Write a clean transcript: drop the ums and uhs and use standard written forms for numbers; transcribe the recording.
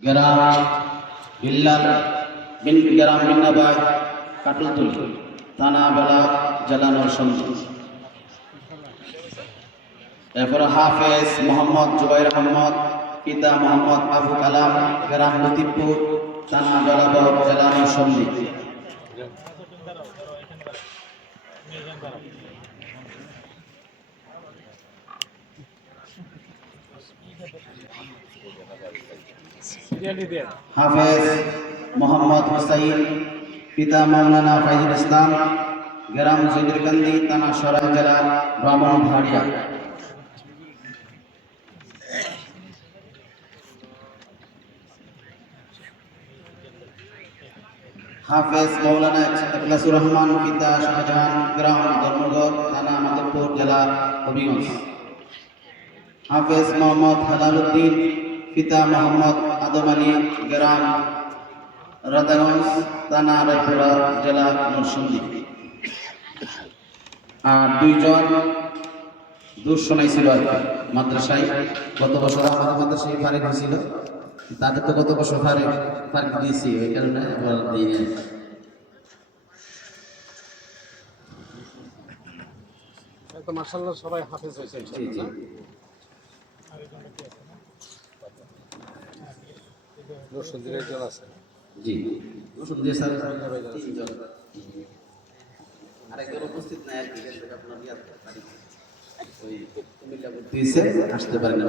গ্রাম বিল্লাল বিন গ্রাম বিন্নাবাই কাটুলতুলি থানা বেলা জেলা নরসিংদী। এরপর হাফেজ মোহাম্মদ জুবাইর আহমদ পিতা মোহাম্মদ আবু কালাম গ্রাম লতিফপুর থানা বেলাবর জেলা নরসিংদী। হাফেজ মোহাম্মদ হুসাইন পিতা মাওলানা ফাইজুল ইসলাম গ্রাম জয়দুরকান্দি থানা সরাই জেলা ব্রাহ্মণবাড়িয়া। হাফেজ মাওলানা ইখলাসুর রহমান পিতা শাহজাহান গ্রাম ধর্মগড় থানা মাধবপুর জেলা হবিগঞ্জ। হাফেজ মোহাম্মদ হেলালুদ্দিন পিতা মোহাম্মদ আদম আলী গ্রাম রাধাগঞ্জ থানা রায়পুরা জেলা নরসিংদী। আর দুইজন দূর শোনাইছিল মাদ্রাসায় গত বছর আমাদের মাদ্রাসায় ফারিক হয়েছিল, তাদের তো গত বছর ফারিক দিয়েছি, ওই কারণে এবার দিয়ে মাশাআল্লাহ সবাই হাফেজ হয়েছে। জি নরসিংদী স্যার আরেকজন উপস্থিত নাই আর কি, আপনার ওই কুমিল্লা আসতে পারেন না।